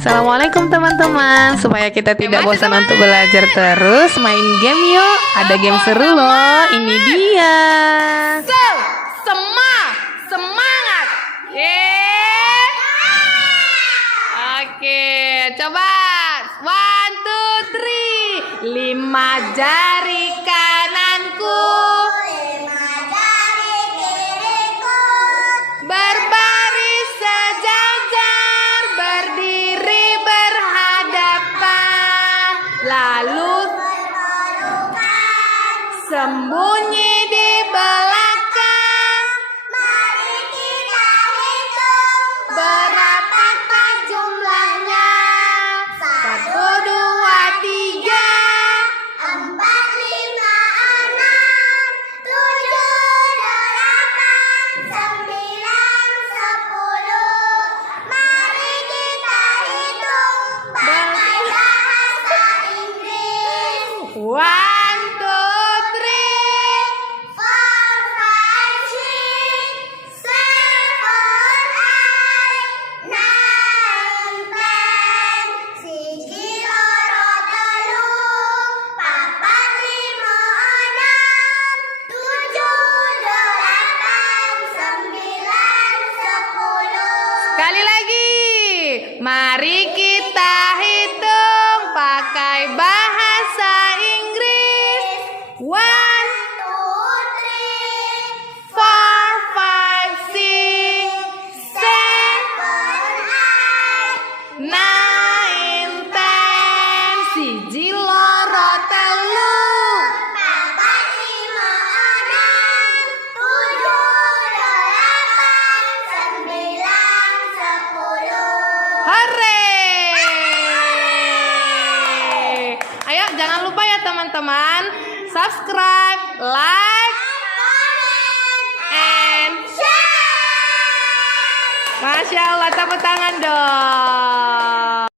Assalamualaikum teman-teman. Supaya kita tidak bosan untuk belajar terus, main game yuk. Ada game seru loh. Ini dia. Semangat. Oke, coba. 1, 2, 3. 5 jari kananku, 5 jari kiriku, berbaris sejajar, berdiri berhadapan, lalu berpelukan. sembunyi di belakang. Mari kita hitung Berapakah jumlahnya? 1, 2, 3. 4, 5, 6, 7, 8, 9, 10. Mari kita hitung pakai bahasa Inggris. 1, 2, 3. 4, 5, 6, 7, 8, 9, 10. Siji loro telu, papat limo enam, 7, 8, 9, 10. Sekali lagi. Mari kita hitung pakai bahasa Inggris. 1, 4, 5, 6, 7, 8, 9, 10. Siji loro telu. Papat limo enam, 7, 8, 9, 10. Hore! Ayo jangan lupa ya teman-teman, subscribe, like, and Share. Masya Allah, tepuk tangan dong.